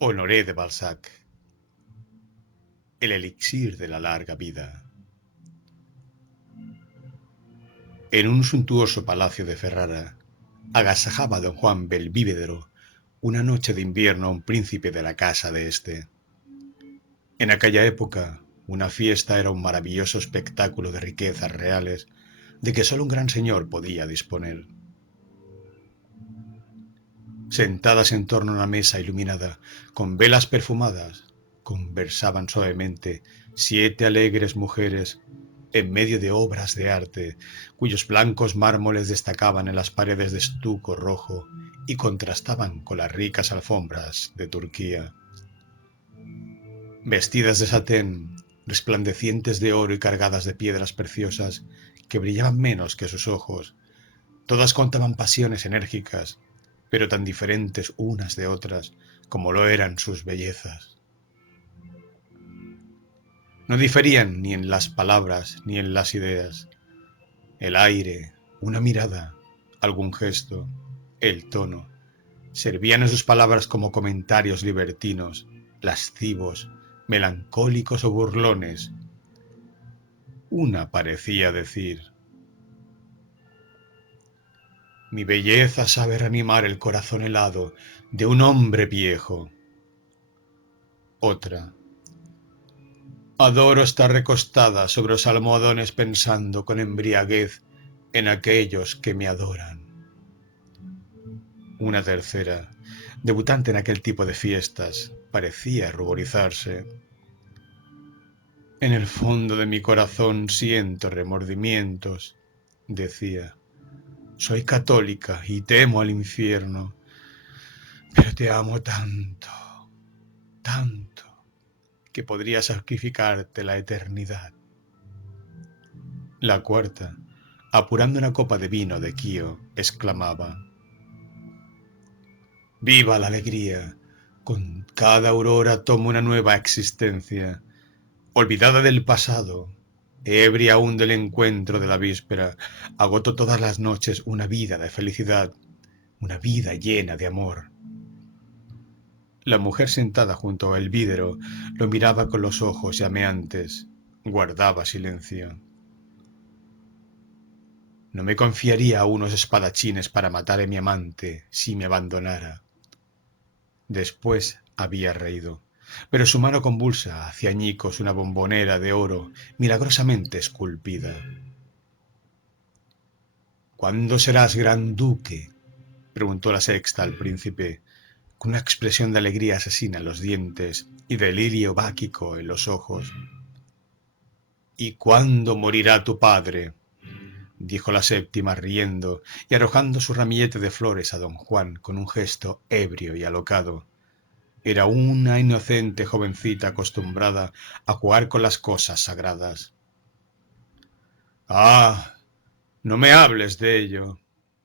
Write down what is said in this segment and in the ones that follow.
Honoré de Balzac, el elixir de la larga vida. En un suntuoso palacio de Ferrara, agasajaba don Juan Belvívedero una noche de invierno a un príncipe de la casa de éste. En aquella época, una fiesta era un maravilloso espectáculo de riquezas reales de que sólo un gran señor podía disponer. Sentadas en torno a una mesa iluminada, con velas perfumadas, conversaban suavemente 7 alegres mujeres en medio de obras de arte, cuyos blancos mármoles destacaban en las paredes de estuco rojo y contrastaban con las ricas alfombras de Turquía. Vestidas de satén, resplandecientes de oro y cargadas de piedras preciosas que brillaban menos que sus ojos, todas contaban pasiones enérgicas, pero tan diferentes unas de otras como lo eran sus bellezas. No diferían ni en las palabras ni en las ideas. El aire, una mirada, algún gesto, el tono, servían en sus palabras como comentarios libertinos, lascivos, melancólicos o burlones. Una parecía decir: mi belleza sabe reanimar el corazón helado de un hombre viejo. Otra: adoro estar recostada sobre los almohadones pensando con embriaguez en aquellos que me adoran. Una tercera, debutante en aquel tipo de fiestas, parecía ruborizarse. En el fondo de mi corazón siento remordimientos, decía. Soy católica y temo al infierno, pero te amo tanto, tanto, que podría sacrificarte la eternidad. La cuarta, apurando una copa de vino de Kio, exclamaba: ¡viva la alegría! Con cada aurora tomo una nueva existencia. Olvidada del pasado, ebria aún del encuentro de la víspera, agoto todas las noches una vida de felicidad, una vida llena de amor. La mujer sentada junto al vídero lo miraba con los ojos llameantes, guardaba silencio. No me confiaría a unos espadachines para matar a mi amante si me abandonara. Después había reído, pero su mano convulsa hacía añicos una bombonera de oro milagrosamente esculpida. ¿Cuándo serás gran duque?, preguntó la sexta al príncipe, con una expresión de alegría asesina en los dientes y de delirio báquico en los ojos. ¿Y cuándo morirá tu padre?, dijo la séptima riendo y arrojando su ramillete de flores a don Juan con un gesto ebrio y alocado. Era una inocente jovencita acostumbrada a jugar con las cosas sagradas. ¡Ah! No me hables de ello,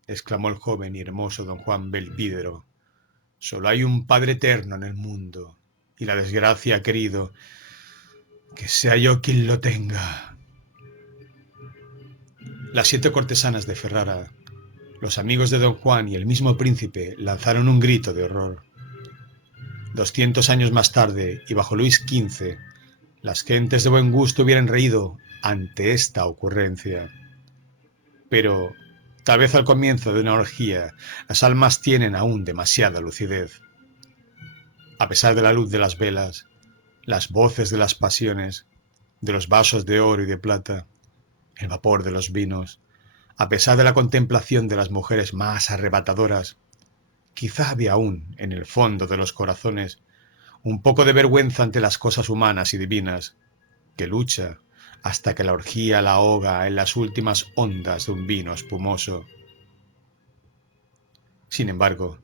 exclamó el joven y hermoso don Juan Belvídero. Solo hay un Padre eterno en el mundo, y la desgracia ha querido que sea yo quien lo tenga. Las 7 cortesanas de Ferrara, los amigos de don Juan y el mismo príncipe lanzaron un grito de horror. 200 años más tarde, y bajo Luis XV, las gentes de buen gusto hubieran reído ante esta ocurrencia. Pero, tal vez al comienzo de una orgía, las almas tienen aún demasiada lucidez. A pesar de la luz de las velas, las voces de las pasiones, de los vasos de oro y de plata, el vapor de los vinos, a pesar de la contemplación de las mujeres más arrebatadoras, quizá había aún, en el fondo de los corazones, un poco de vergüenza ante las cosas humanas y divinas, que lucha hasta que la orgía la ahoga en las últimas ondas de un vino espumoso. Sin embargo,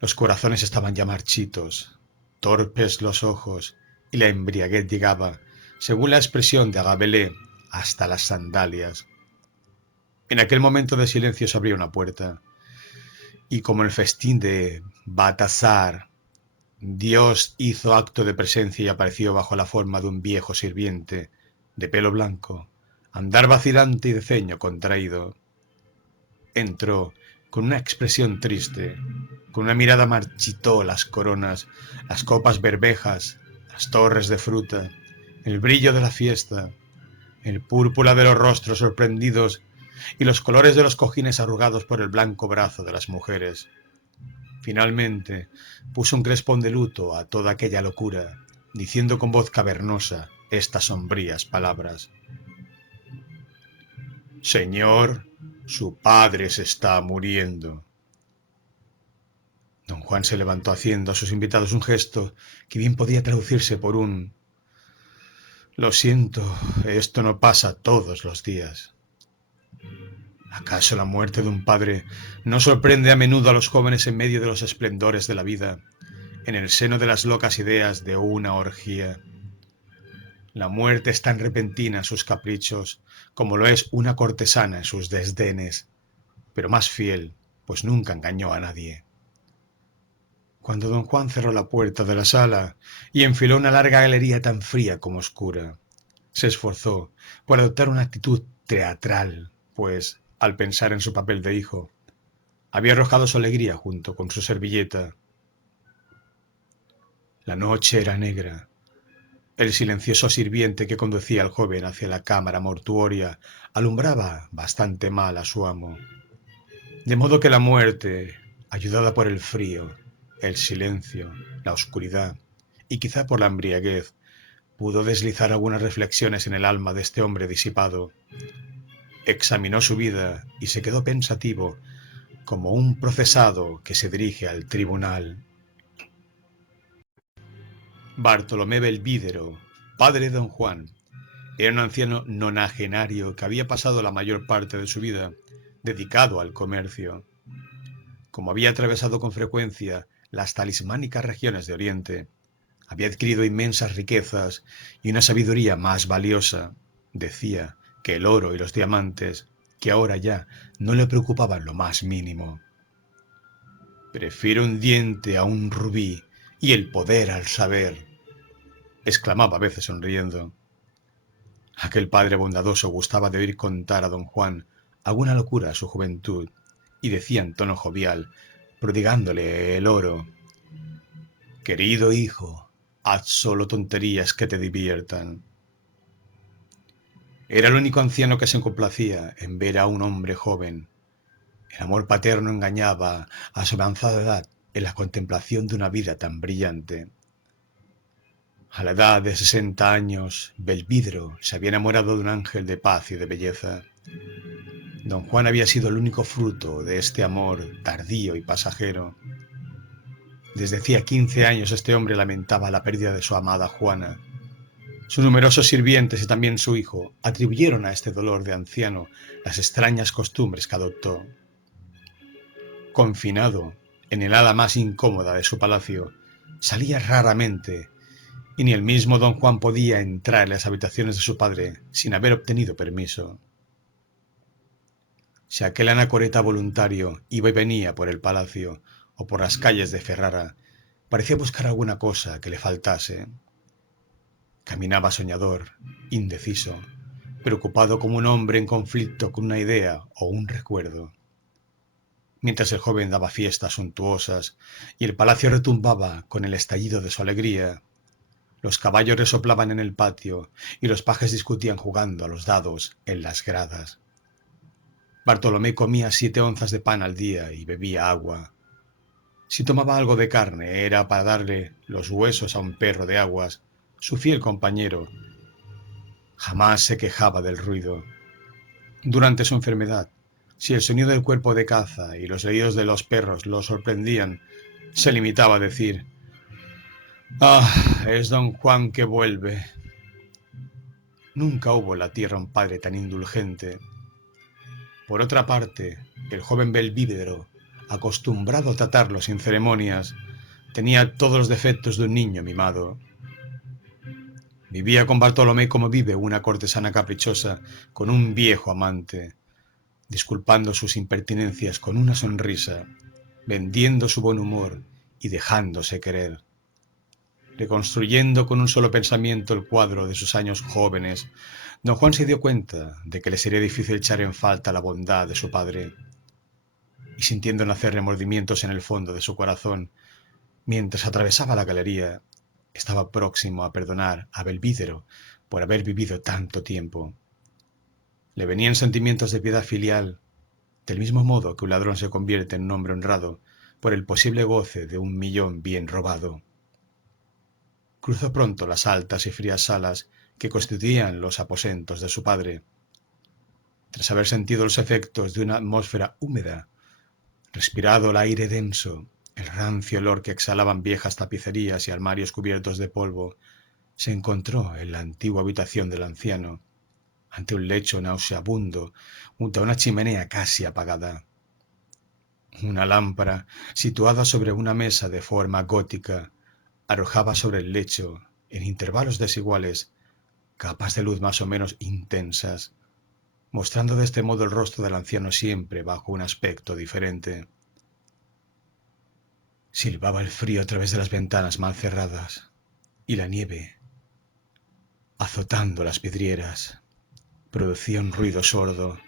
los corazones estaban ya marchitos, torpes los ojos, y la embriaguez llegaba, según la expresión de Agabelé, hasta las sandalias. En aquel momento de silencio se abrió una puerta, y como el festín de Baltasar, Dios hizo acto de presencia y apareció bajo la forma de un viejo sirviente, de pelo blanco, andar vacilante y de ceño contraído. Entró con una expresión triste, con una mirada marchitó las coronas, las copas bermejas, las torres de fruta, el brillo de la fiesta, el púrpura de los rostros sorprendidos y los colores de los cojines arrugados por el blanco brazo de las mujeres. Finalmente, puso un crespón de luto a toda aquella locura, diciendo con voz cavernosa estas sombrías palabras: Señor, su padre se está muriendo. Don Juan se levantó haciendo a sus invitados un gesto que bien podía traducirse por un: Lo siento, esto no pasa todos los días. ¿Acaso la muerte de un padre no sorprende a menudo a los jóvenes en medio de los esplendores de la vida, en el seno de las locas ideas de una orgía? La muerte es tan repentina en sus caprichos como lo es una cortesana en sus desdenes, pero más fiel, pues nunca engañó a nadie. Cuando don Juan cerró la puerta de la sala y enfiló una larga galería tan fría como oscura, se esforzó por adoptar una actitud teatral, pues, al pensar en su papel de hijo, había arrojado su alegría junto con su servilleta. La noche era negra. El silencioso sirviente que conducía al joven hacia la cámara mortuoria alumbraba bastante mal a su amo. De modo que la muerte, ayudada por el frío, el silencio, la oscuridad y quizá por la embriaguez, pudo deslizar algunas reflexiones en el alma de este hombre disipado. Examinó su vida y se quedó pensativo, como un procesado que se dirige al tribunal. Bartolomé Belvídero, padre de don Juan, era un anciano nonagenario que había pasado la mayor parte de su vida dedicado al comercio. Como había atravesado con frecuencia las talismánicas regiones de Oriente, había adquirido inmensas riquezas y una sabiduría más valiosa, decía, que el oro y los diamantes, que ahora ya no le preocupaban lo más mínimo. Prefiero un diente a un rubí y el poder al saber, exclamaba a veces sonriendo. Aquel padre bondadoso gustaba de oír contar a don Juan alguna locura a su juventud, y decía en tono jovial, prodigándole el oro: Querido hijo, haz solo tonterías que te diviertan. Era el único anciano que se complacía en ver a un hombre joven. El amor paterno engañaba a su avanzada edad en la contemplación de una vida tan brillante. A la edad de 60 años, Belvidro se había enamorado de un ángel de paz y de belleza. Don Juan había sido el único fruto de este amor tardío y pasajero. Desde hacía 15 años este hombre lamentaba la pérdida de su amada Juana. Sus numerosos sirvientes y también su hijo atribuyeron a este dolor de anciano las extrañas costumbres que adoptó. Confinado en el ala más incómoda de su palacio, salía raramente y ni el mismo don Juan podía entrar en las habitaciones de su padre sin haber obtenido permiso. Si aquel anacoreta voluntario iba y venía por el palacio o por las calles de Ferrara, parecía buscar alguna cosa que le faltase. Caminaba soñador, indeciso, preocupado como un hombre en conflicto con una idea o un recuerdo. Mientras el joven daba fiestas suntuosas y el palacio retumbaba con el estallido de su alegría, los caballos resoplaban en el patio y los pajes discutían jugando a los dados en las gradas. Bartolomé comía 7 onzas de pan al día y bebía agua. Si tomaba algo de carne era para darle los huesos a un perro de aguas, su fiel compañero. Jamás se quejaba del ruido. Durante su enfermedad, si el sonido del cuerpo de caza y los ladridos de los perros lo sorprendían, se limitaba a decir: «Ah, es don Juan que vuelve». Nunca hubo en la tierra un padre tan indulgente. Por otra parte, el joven Belvídero, acostumbrado a tratarlo sin ceremonias, tenía todos los defectos de un niño mimado. Vivía con Bartolomé como vive una cortesana caprichosa con un viejo amante, disculpando sus impertinencias con una sonrisa, vendiendo su buen humor y dejándose querer, reconstruyendo con un solo pensamiento el cuadro de sus años jóvenes. Don Juan se dio cuenta de que le sería difícil echar en falta la bondad de su padre. y sintiendo nacer remordimientos en el fondo de su corazón, mientras atravesaba la galería, estaba próximo a perdonar a Belvídero por haber vivido tanto tiempo. Le venían sentimientos de piedad filial, del mismo modo que un ladrón se convierte en un hombre honrado por el posible goce de 1.000.000 bien robado. Cruzó pronto las altas y frías salas que constituían los aposentos de su padre. Tras haber sentido los efectos de una atmósfera húmeda, respirado el aire denso, el rancio olor que exhalaban viejas tapicerías y armarios cubiertos de polvo, se encontró en la antigua habitación del anciano, ante un lecho nauseabundo, junto a una chimenea casi apagada. Una lámpara, situada sobre una mesa de forma gótica, arrojaba sobre el lecho, en intervalos desiguales, capas de luz más o menos intensas, mostrando de este modo el rostro del anciano siempre bajo un aspecto diferente. Silbaba el frío a través de las ventanas mal cerradas, y la nieve, azotando las vidrieras, producía un ruido sordo.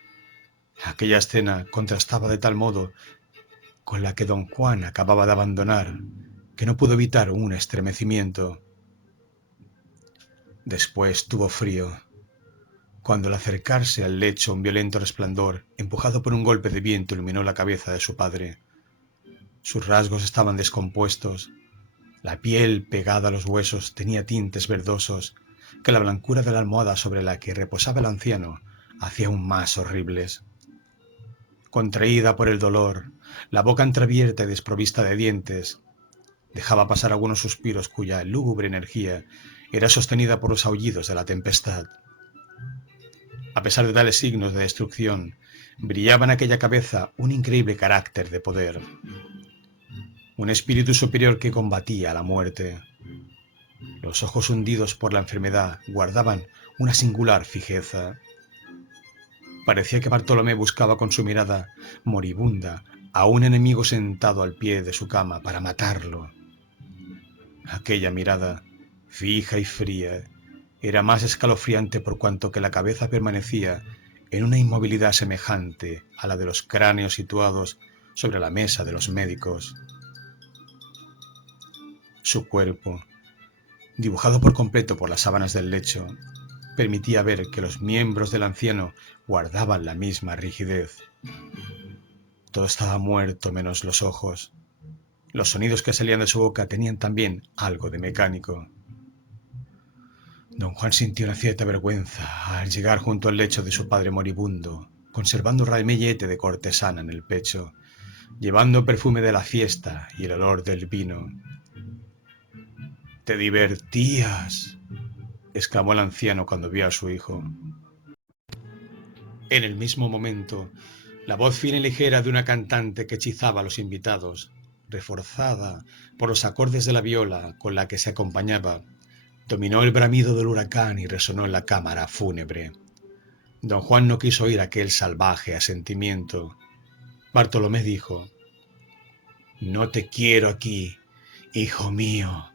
Aquella escena contrastaba de tal modo con la que don Juan acababa de abandonar, que no pudo evitar un estremecimiento. Después tuvo frío, cuando al acercarse al lecho un violento resplandor, empujado por un golpe de viento, iluminó la cabeza de su padre. Sus rasgos estaban descompuestos, la piel pegada a los huesos tenía tintes verdosos que la blancura de la almohada sobre la que reposaba el anciano hacía aún más horribles. Contraída por el dolor, la boca entreabierta y desprovista de dientes, dejaba pasar algunos suspiros cuya lúgubre energía era sostenida por los aullidos de la tempestad. A pesar de tales signos de destrucción, brillaba en aquella cabeza un increíble carácter de poder, un espíritu superior que combatía a la muerte. Los ojos hundidos por la enfermedad guardaban una singular fijeza. Parecía que Bartolomé buscaba con su mirada moribunda a un enemigo sentado al pie de su cama para matarlo. Aquella mirada, fija y fría, era más escalofriante por cuanto que la cabeza permanecía en una inmovilidad semejante a la de los cráneos situados sobre la mesa de los médicos. Su cuerpo, dibujado por completo por las sábanas del lecho, permitía ver que los miembros del anciano guardaban la misma rigidez. Todo estaba muerto menos los ojos. Los sonidos que salían de su boca tenían también algo de mecánico. Don Juan sintió una cierta vergüenza al llegar junto al lecho de su padre moribundo, conservando un ramillete de cortesana en el pecho, llevando perfume de la fiesta y el olor del vino. «¡Te divertías!», exclamó el anciano cuando vio a su hijo. En el mismo momento, la voz fina y ligera de una cantante que hechizaba a los invitados, reforzada por los acordes de la viola con la que se acompañaba, dominó el bramido del huracán y resonó en la cámara fúnebre. Don Juan no quiso oír aquel salvaje asentimiento. Bartolomé dijo: «No te quiero aquí, hijo mío».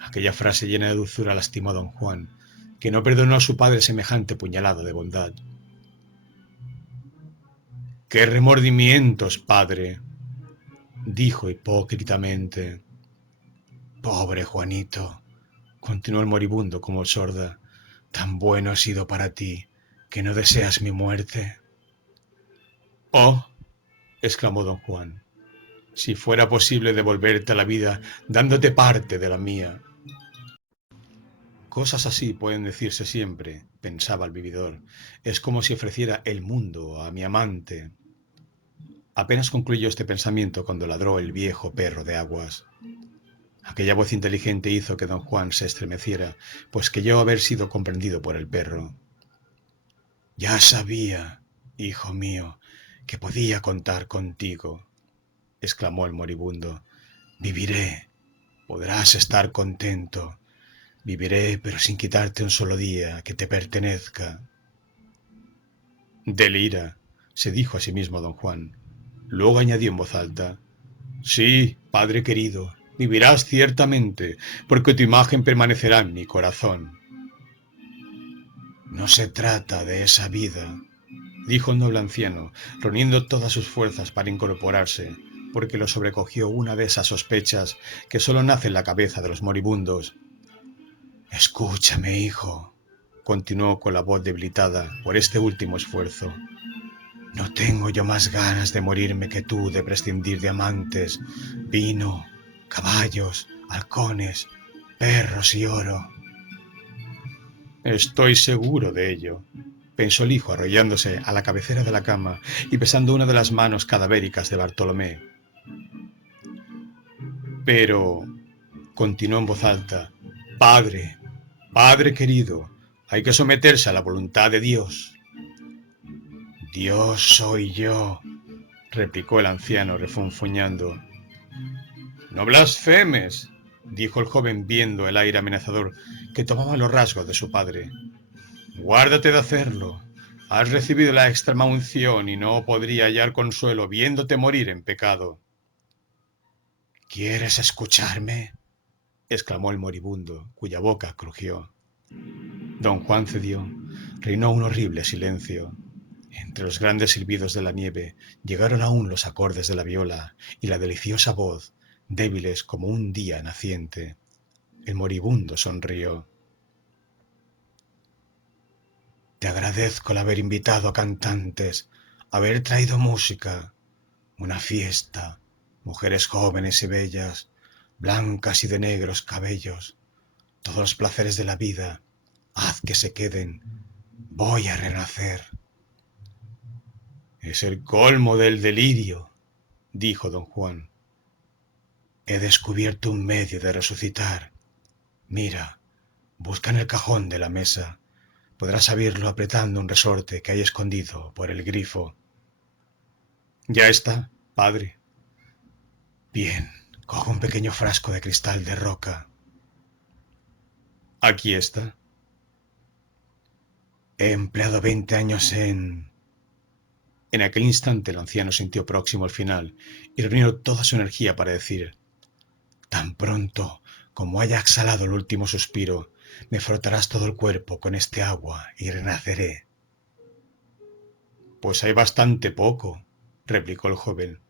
Aquella frase llena de dulzura lastimó a don Juan, que no perdonó a su padre semejante puñalada de bondad. «¡Qué remordimientos, padre!», dijo hipócritamente. «Pobre Juanito», continuó el moribundo como sorda, «tan bueno he sido para ti, que no deseas mi muerte». «Oh», exclamó don Juan, «si fuera posible devolverte a la vida dándote parte de la mía». Cosas así pueden decirse siempre, pensaba el vividor. Es como si ofreciera el mundo a mi amante. Apenas concluyó este pensamiento cuando ladró el viejo perro de aguas. Aquella voz inteligente hizo que don Juan se estremeciera, pues creyó haber sido comprendido por el perro. «Ya sabía, hijo mío, que podía contar contigo», exclamó el moribundo. «Viviré, podrás estar contento. Viviré, pero sin quitarte un solo día que te pertenezca». «Delira», se dijo a sí mismo don Juan. Luego añadió en voz alta: «Sí, padre querido, vivirás ciertamente, porque tu imagen permanecerá en mi corazón». «No se trata de esa vida», dijo el noble anciano, reuniendo todas sus fuerzas para incorporarse, porque lo sobrecogió una de esas sospechas que solo nace en la cabeza de los moribundos. Escúchame, hijo, continuó con la voz debilitada por este último esfuerzo. No tengo yo más ganas de morirme que tú de prescindir de amantes, vino, caballos, halcones, perros y oro. Estoy seguro de ello, pensó el hijo arrollándose a la cabecera de la cama y besando una de las manos cadavéricas de Bartolomé. Pero, continuó en voz alta, Padre, Padre querido, hay que someterse a la voluntad de Dios. Dios soy yo, replicó el anciano refunfuñando. No blasfemes, dijo el joven viendo el aire amenazador que tomaba los rasgos de su padre. Guárdate de hacerlo. Has recibido la extrema unción y no podría hallar consuelo viéndote morir en pecado. ¿Quieres escucharme? Exclamó el moribundo, cuya boca crujió. Don Juan cedió. Reinó un horrible silencio. Entre los grandes silbidos de la nieve llegaron aún los acordes de la viola y la deliciosa voz, débiles como un día naciente. El moribundo sonrió. Te agradezco el haber invitado a cantantes, haber traído música, una fiesta, mujeres jóvenes y bellas, blancas y de negros cabellos, todos los placeres de la vida. Haz que se queden. Voy a renacer. Es el colmo del delirio, dijo don Juan. He descubierto un medio de resucitar. Mira, busca en el cajón de la mesa. Podrás abrirlo apretando un resorte que hay escondido por el grifo. Ya está, padre. Bien, cojo un pequeño frasco de cristal de roca. Aquí está. He empleado 20 años en... En aquel instante el anciano sintió próximo al final y reunió toda su energía para decir: tan pronto como haya exhalado el último suspiro, me frotarás todo el cuerpo con este agua y renaceré. Pues hay bastante poco, replicó el joven.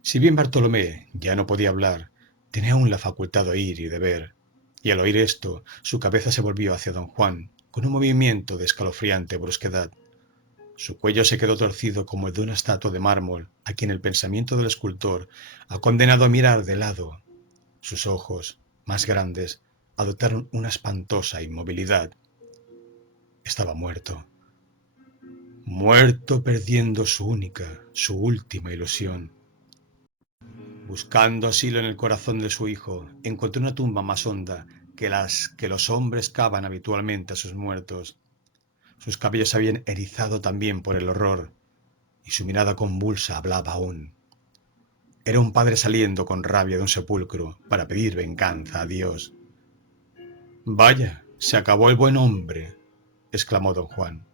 Si bien Bartolomé ya no podía hablar, tenía aún la facultad de oír y de ver, y al oír esto, su cabeza se volvió hacia don Juan con un movimiento de escalofriante brusquedad. Su cuello se quedó torcido como el de una estatua de mármol a quien el pensamiento del escultor ha condenado a mirar de lado. Sus ojos, más grandes, adoptaron una espantosa inmovilidad. Estaba muerto. Muerto perdiendo su única, su última ilusión. Buscando asilo en el corazón de su hijo, encontró una tumba más honda que las que los hombres cavan habitualmente a sus muertos. Sus cabellos se habían erizado también por el horror, y su mirada convulsa hablaba aún. Era un padre saliendo con rabia de un sepulcro para pedir venganza a Dios. Vaya, se acabó el buen hombre, exclamó don Juan.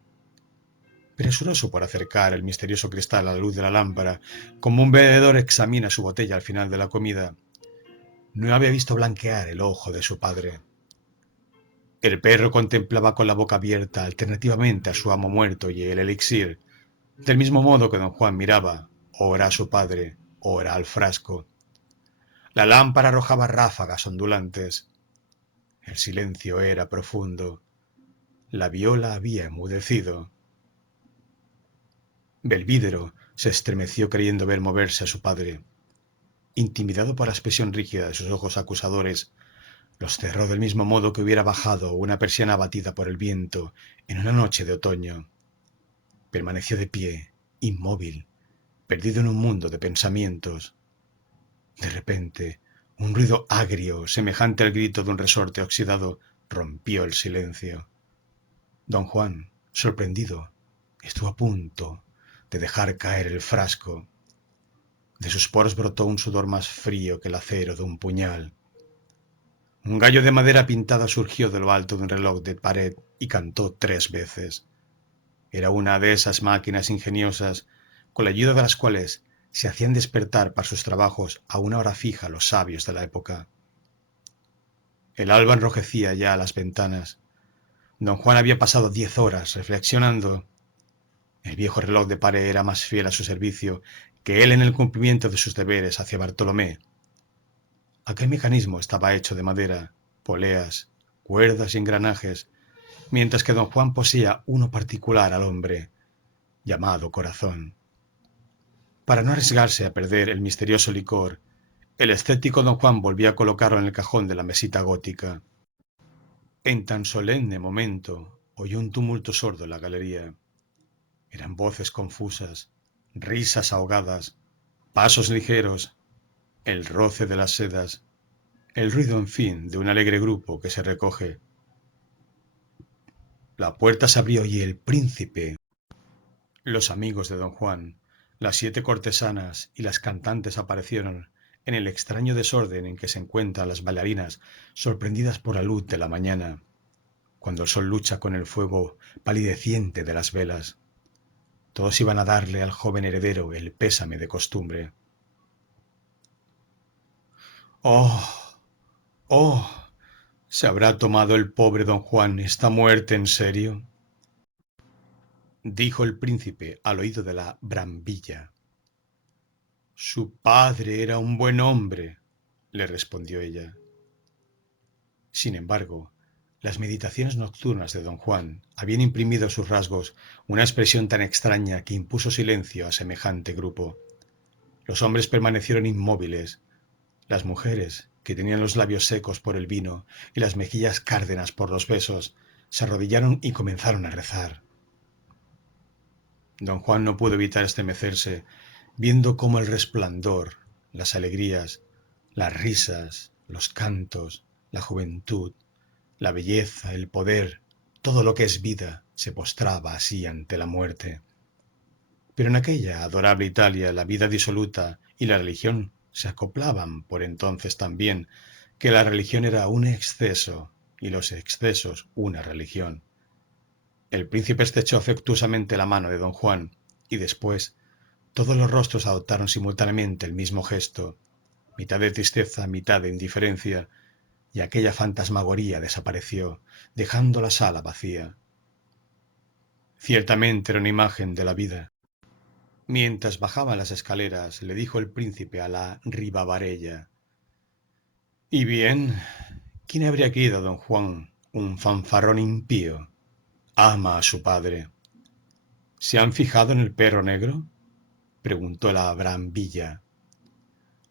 Presuroso por acercar el misterioso cristal a la luz de la lámpara, como un bebedor examina su botella al final de la comida, no había visto blanquear el ojo de su padre. El perro contemplaba con la boca abierta alternativamente a su amo muerto y el elixir, del mismo modo que don Juan miraba, ora a su padre, ora al frasco. La lámpara arrojaba ráfagas ondulantes. El silencio era profundo. La viola había enmudecido. Belvídero se estremeció creyendo ver moverse a su padre. Intimidado por la expresión rígida de sus ojos acusadores, los cerró del mismo modo que hubiera bajado una persiana abatida por el viento en una noche de otoño. Permaneció de pie, inmóvil, perdido en un mundo de pensamientos. De repente, un ruido agrio, semejante al grito de un resorte oxidado, rompió el silencio. Don Juan, sorprendido, estuvo a punto de dejar caer el frasco. De sus poros brotó un sudor más frío que el acero de un puñal. Un gallo de madera pintada surgió de lo alto de un reloj de pared y cantó 3 veces. Era una de esas máquinas ingeniosas con la ayuda de las cuales se hacían despertar para sus trabajos a una hora fija los sabios de la época. El alba enrojecía ya las ventanas. Don Juan había pasado 10 horas reflexionando. El viejo reloj de pared era más fiel a su servicio que él en el cumplimiento de sus deberes hacia Bartolomé. Aquel mecanismo estaba hecho de madera, poleas, cuerdas y engranajes, mientras que don Juan poseía uno particular al hombre, llamado corazón. Para no arriesgarse a perder el misterioso licor, el escéptico don Juan volvió a colocarlo en el cajón de la mesita gótica. En tan solemne momento oyó un tumulto sordo en la galería. Eran voces confusas, risas ahogadas, pasos ligeros, el roce de las sedas, el ruido, en fin, de un alegre grupo que se recoge. La puerta se abrió y el príncipe, los amigos de don Juan, las 7 cortesanas y las cantantes aparecieron en el extraño desorden en que se encuentran las bailarinas sorprendidas por la luz de la mañana, cuando el sol lucha con el fuego palideciente de las velas. Todos iban a darle al joven heredero el pésame de costumbre. ¡Oh! ¡Oh! ¿Se habrá tomado el pobre don Juan esta muerte en serio? Dijo el príncipe al oído de la Brambilla. Su padre era un buen hombre, le respondió ella. Sin embargo, las meditaciones nocturnas de don Juan habían imprimido a sus rasgos una expresión tan extraña que impuso silencio a semejante grupo. Los hombres permanecieron inmóviles. Las mujeres, que tenían los labios secos por el vino y las mejillas cárdenas por los besos, se arrodillaron y comenzaron a rezar. Don Juan no pudo evitar estremecerse, viendo cómo el resplandor, las alegrías, las risas, los cantos, la juventud, la belleza, el poder, todo lo que es vida, se postraba así ante la muerte. Pero en aquella adorable Italia la vida disoluta y la religión se acoplaban por entonces también, que la religión era un exceso y los excesos una religión. El príncipe estrechó afectuosamente la mano de don Juan y después todos los rostros adoptaron simultáneamente el mismo gesto, mitad de tristeza, mitad de indiferencia, y aquella fantasmagoría desapareció, dejando la sala vacía. Ciertamente era una imagen de la vida. Mientras bajaban las escaleras, le dijo el príncipe a la Ribavarella: ¿Y bien? ¿Quién habría querido a don Juan, un fanfarrón impío? Ama a su padre. ¿Se han fijado en el perro negro? Preguntó la Brambilla.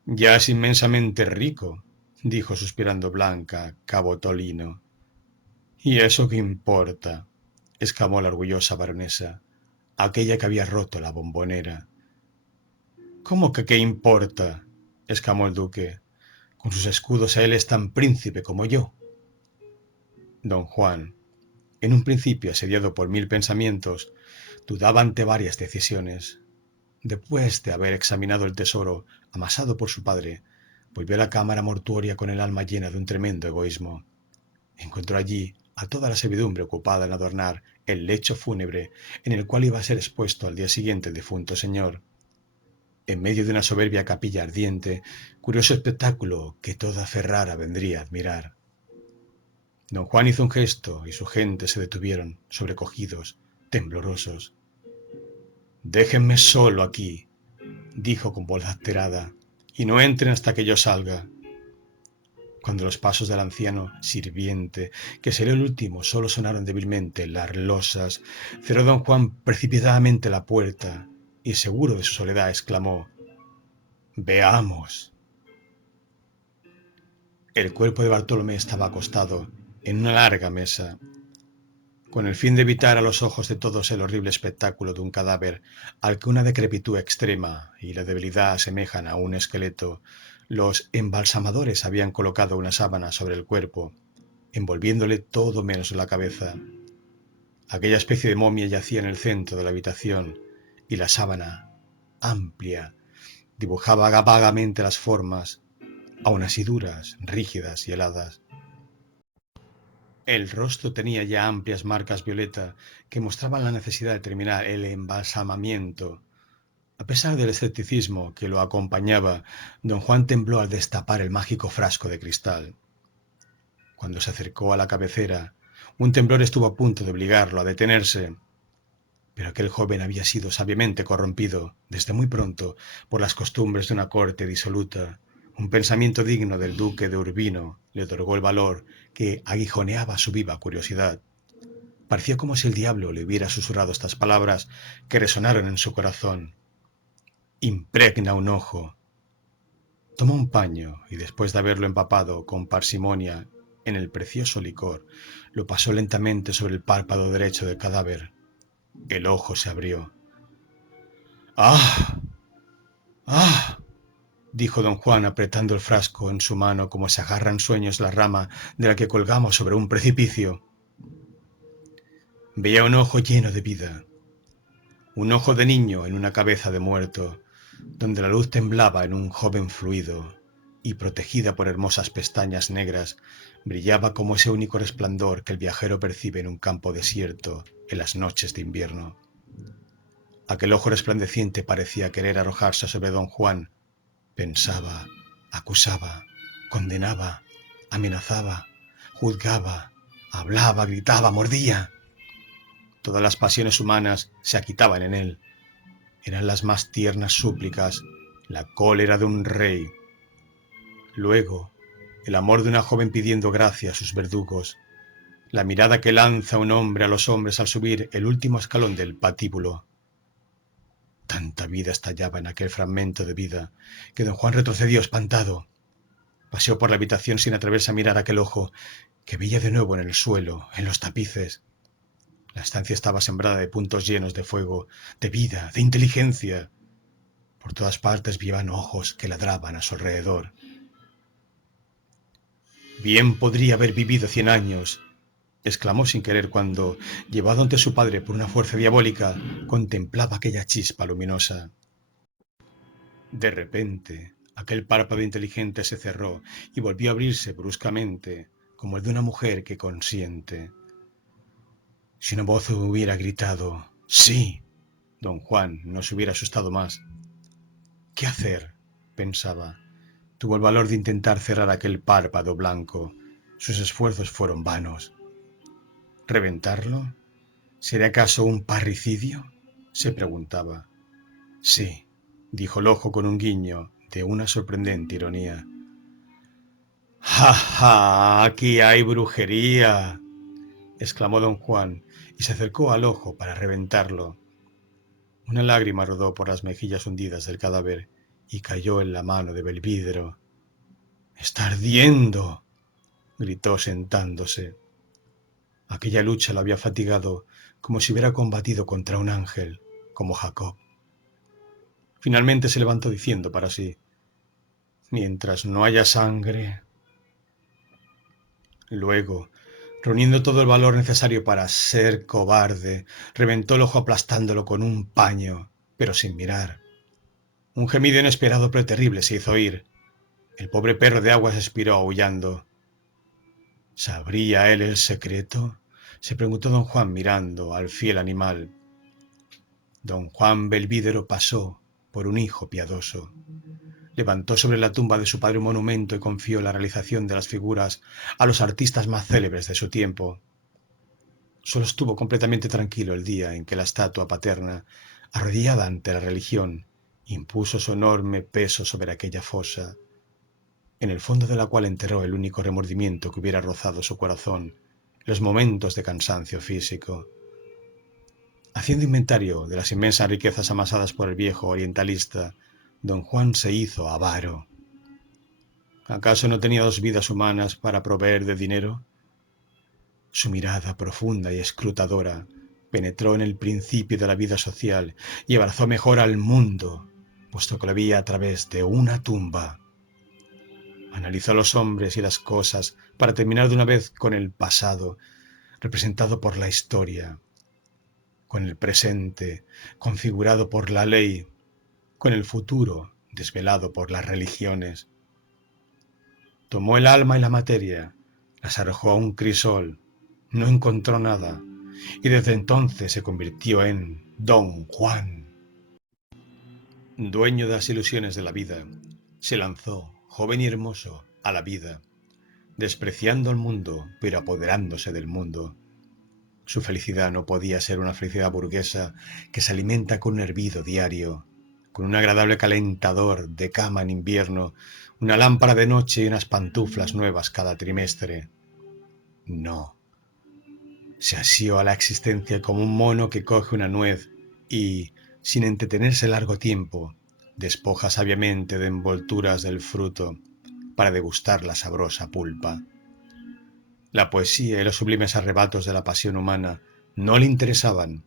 Ya es inmensamente rico, dijo suspirando Blanca Cabotolino. ¿Y eso qué importa? Exclamó la orgullosa baronesa, aquella que había roto la bombonera. ¿Cómo que qué importa? Exclamó el duque. Con sus escudos él es tan príncipe como yo. Don Juan, en un principio asediado por 1000 pensamientos, dudaba ante varias decisiones. Después de haber examinado el tesoro amasado por su padre, volvió a la cámara mortuoria con el alma llena de un tremendo egoísmo. Encontró allí a toda la servidumbre ocupada en adornar el lecho fúnebre en el cual iba a ser expuesto al día siguiente el difunto señor. En medio de una soberbia capilla ardiente, curioso espectáculo que toda Ferrara vendría a admirar. Don Juan hizo un gesto y su gente se detuvieron, sobrecogidos, temblorosos. Déjenme solo aquí, dijo con voz alterada, y no entren hasta que yo salga. Cuando los pasos del anciano sirviente, que sería el último, solo sonaron débilmente las losas, cerró don Juan precipitadamente la puerta y, seguro de su soledad, exclamó: Veamos. El cuerpo de Bartolomé estaba acostado en una larga mesa. Con el fin de evitar a los ojos de todos el horrible espectáculo de un cadáver al que una decrepitud extrema y la debilidad asemejan a un esqueleto, los embalsamadores habían colocado una sábana sobre el cuerpo, envolviéndole todo menos la cabeza. Aquella especie de momia yacía en el centro de la habitación y la sábana, amplia, dibujaba vagamente las formas, aun así duras, rígidas y heladas. El rostro tenía ya amplias marcas violeta que mostraban la necesidad de terminar el embalsamamiento. A pesar del escepticismo que lo acompañaba, don Juan tembló al destapar el mágico frasco de cristal. Cuando se acercó a la cabecera, un temblor estuvo a punto de obligarlo a detenerse, Pero aquel joven había sido sabiamente corrompido, desde muy pronto, por las costumbres de una corte disoluta. Un pensamiento digno del duque de Urbino le otorgó el valor que aguijoneaba su viva curiosidad. Parecía como si el diablo le hubiera susurrado estas palabras que resonaron en su corazón. Impregna un ojo. Tomó un paño y después de haberlo empapado con parsimonia en el precioso licor, lo pasó lentamente sobre el párpado derecho del cadáver. El ojo se abrió. ¡Ah! ¡Ah! Dijo don Juan apretando el frasco en su mano como se agarra en sueños la rama de la que colgamos sobre un precipicio. Veía un ojo lleno de vida, un ojo de niño en una cabeza de muerto, donde la luz temblaba en un joven fluido y, protegida por hermosas pestañas negras, brillaba como ese único resplandor que el viajero percibe en un campo desierto en las noches de invierno. Aquel ojo resplandeciente parecía querer arrojarse sobre don Juan. Pensaba, acusaba, condenaba, amenazaba, juzgaba, hablaba, gritaba, mordía. Todas las pasiones humanas se agitaban en él. Eran las más tiernas súplicas, la cólera de un rey. Luego, el amor de una joven pidiendo gracia a sus verdugos, la mirada que lanza un hombre a los hombres al subir el último escalón del patíbulo. Tanta vida estallaba en aquel fragmento de vida que don Juan retrocedió espantado. Paseó por la habitación sin atreverse a mirar aquel ojo que veía de nuevo en el suelo, en los tapices. La estancia estaba sembrada de puntos llenos de fuego, de vida, de inteligencia. Por todas partes vivían ojos que ladraban a su alrededor. Bien podría haber vivido 100 años, exclamó sin querer cuando, llevado ante su padre por una fuerza diabólica, contemplaba aquella chispa luminosa. De repente, aquel párpado inteligente se cerró y volvió a abrirse bruscamente, como el de una mujer que consiente. Si una voz hubiera gritado ¡sí!, don Juan no se hubiera asustado más. ¿Qué hacer?, pensaba. Tuvo el valor de intentar cerrar aquel párpado blanco. Sus esfuerzos fueron vanos. ¿Reventarlo? ¿Sería acaso un parricidio?, se preguntaba. Sí, dijo el ojo con un guiño de una sorprendente ironía. ¡Ja, ja! ¡Aquí hay brujería!, exclamó don Juan y se acercó al ojo para reventarlo. Una lágrima rodó por las mejillas hundidas del cadáver y cayó en la mano de Belvídero. ¡Está ardiendo!, gritó sentándose. Aquella lucha lo había fatigado como si hubiera combatido contra un ángel, como Jacob. Finalmente se levantó diciendo para sí: mientras no haya sangre. Luego, reuniendo todo el valor necesario para ser cobarde, reventó el ojo aplastándolo con un paño, pero sin mirar. Un gemido inesperado pero terrible se hizo oír. El pobre perro de aguas expiró aullando. ¿Sabría él el secreto?, se preguntó don Juan mirando al fiel animal. Don Juan Belvídero pasó por un hijo piadoso. Levantó sobre la tumba de su padre un monumento y confió la realización de las figuras a los artistas más célebres de su tiempo. Solo estuvo completamente tranquilo el día en que la estatua paterna, arrodillada ante la religión, impuso su enorme peso sobre aquella fosa, en el fondo de la cual enterró el único remordimiento que hubiera rozado su corazón, los momentos de cansancio físico. Haciendo inventario de las inmensas riquezas amasadas por el viejo orientalista, don Juan se hizo avaro. ¿Acaso no tenía 2 vidas humanas para proveer de dinero? Su mirada profunda y escrutadora penetró en el principio de la vida social y abrazó mejor al mundo, puesto que lo veía a través de una tumba. Analizó a los hombres y las cosas para terminar de una vez con el pasado, representado por la historia, con el presente, configurado por la ley, con el futuro, desvelado por las religiones. Tomó el alma y la materia, las arrojó a un crisol, no encontró nada, y desde entonces se convirtió en Don Juan. Dueño de las ilusiones de la vida, se lanzó, joven y hermoso, a la vida, despreciando al mundo, pero apoderándose del mundo. Su felicidad no podía ser una felicidad burguesa que se alimenta con un hervido diario, con un agradable calentador de cama en invierno, una lámpara de noche y unas pantuflas nuevas cada trimestre. No, se asió a la existencia como un mono que coge una nuez y, sin entretenerse largo tiempo, despoja sabiamente de envolturas del fruto para degustar la sabrosa pulpa. La poesía y los sublimes arrebatos de la pasión humana no le interesaban.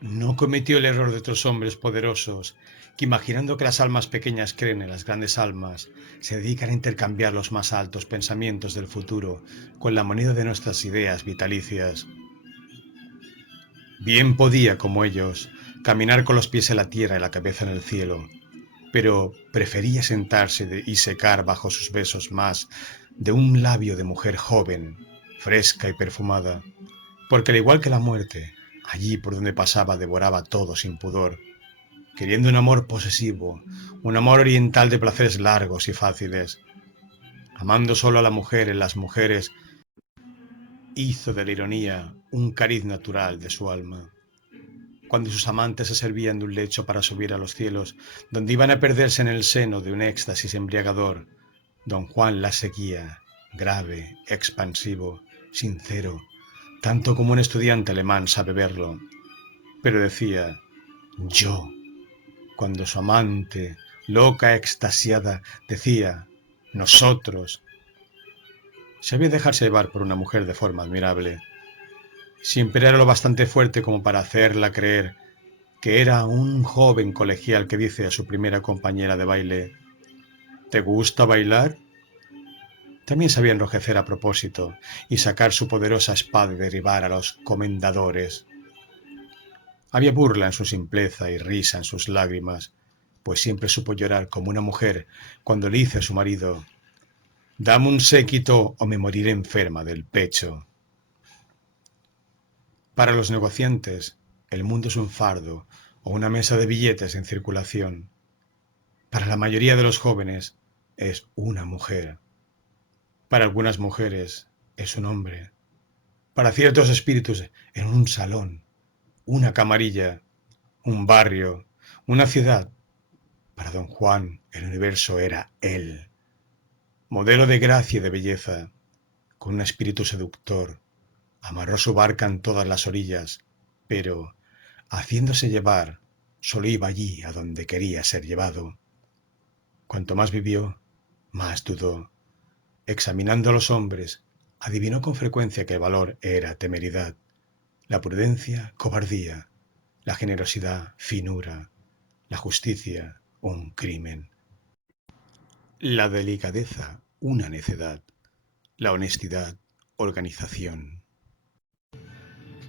No cometió el error de otros hombres poderosos que, imaginando que las almas pequeñas creen en las grandes almas, se dedican a intercambiar los más altos pensamientos del futuro con la moneda de nuestras ideas vitalicias. Bien podía, como ellos, caminar con los pies en la tierra y la cabeza en el cielo, pero prefería sentarse y secar bajo sus besos más de un labio de mujer joven, fresca y perfumada, porque al igual que la muerte, allí por donde pasaba devoraba todo sin pudor, queriendo un amor posesivo, un amor oriental de placeres largos y fáciles. Amando solo a la mujer en las mujeres, hizo de la ironía un cariz natural de su alma. Cuando sus amantes se servían de un lecho para subir a los cielos, donde iban a perderse en el seno de un éxtasis embriagador, don Juan las seguía, grave, expansivo, sincero, tanto como un estudiante alemán sabe verlo. Pero decía, yo, cuando su amante, loca, extasiada, decía, nosotros. Sabía dejarse llevar por una mujer de forma admirable. Siempre era lo bastante fuerte como para hacerla creer que era un joven colegial que dice a su primera compañera de baile, ¿te gusta bailar? También sabía enrojecer a propósito y sacar su poderosa espada y derribar a los comendadores. Había burla en su simpleza y risa en sus lágrimas, pues siempre supo llorar como una mujer cuando le dice a su marido, dame un séquito o me moriré enferma del pecho. Para los negociantes, el mundo es un fardo o una mesa de billetes en circulación. Para la mayoría de los jóvenes es una mujer. Para algunas mujeres es un hombre. Para ciertos espíritus en un salón, una camarilla, un barrio, una ciudad. Para don Juan el universo era él, modelo de gracia y de belleza, con un espíritu seductor. Amarró su barca en todas las orillas, pero, haciéndose llevar, solo iba allí a donde quería ser llevado. Cuanto más vivió, más dudó. Examinando a los hombres, adivinó con frecuencia que el valor era temeridad, la prudencia, cobardía, la generosidad, finura, la justicia, un crimen, la delicadeza, una necedad, la honestidad, organización.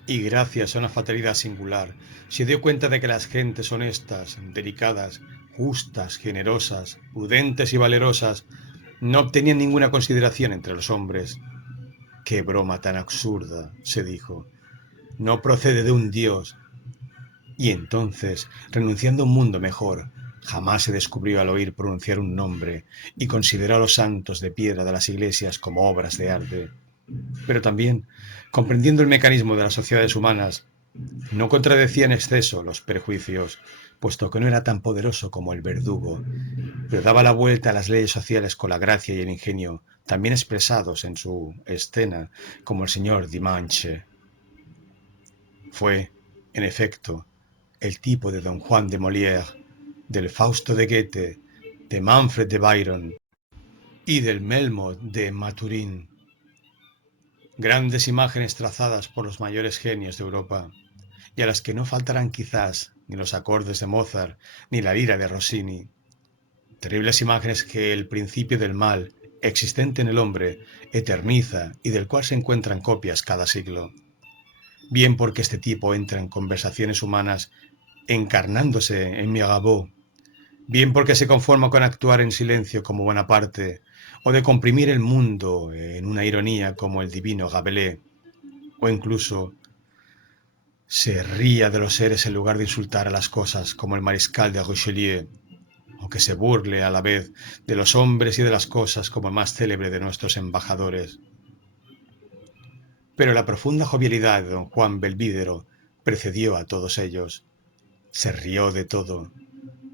Y gracias a una fatalidad singular, se dio cuenta de que las gentes honestas, delicadas, justas, generosas, prudentes y valerosas no obtenían ninguna consideración entre los hombres. ¡Qué broma tan absurda!, se dijo. No procede de un Dios. Y entonces, renunciando a un mundo mejor, jamás se descubrió al oír pronunciar un nombre y consideró a los santos de piedra de las iglesias como obras de arte. Pero también, comprendiendo el mecanismo de las sociedades humanas, no contradecía en exceso los prejuicios, puesto que no era tan poderoso como el verdugo, pero daba la vuelta a las leyes sociales con la gracia y el ingenio, también expresados en su escena, como el señor Dimanche. Fue, en efecto, el tipo de don Juan de Molière, del Fausto de Goethe, de Manfred de Byron y del Melmoth de Maturín, grandes imágenes trazadas por los mayores genios de Europa, y a las que no faltarán quizás ni los acordes de Mozart ni la lira de Rossini. Terribles imágenes que el principio del mal, existente en el hombre, eterniza y del cual se encuentran copias cada siglo. Bien porque este tipo entra en conversaciones humanas encarnándose en Mirabeau, bien porque se conforma con actuar en silencio como Bonaparte, o de comprimir el mundo en una ironía como el divino Rabelais, o incluso se ría de los seres en lugar de insultar a las cosas como el mariscal de Richelieu, o que se burle a la vez de los hombres y de las cosas como el más célebre de nuestros embajadores. Pero la profunda jovialidad de don Juan Belvídero precedió a todos ellos. Se rió de todo.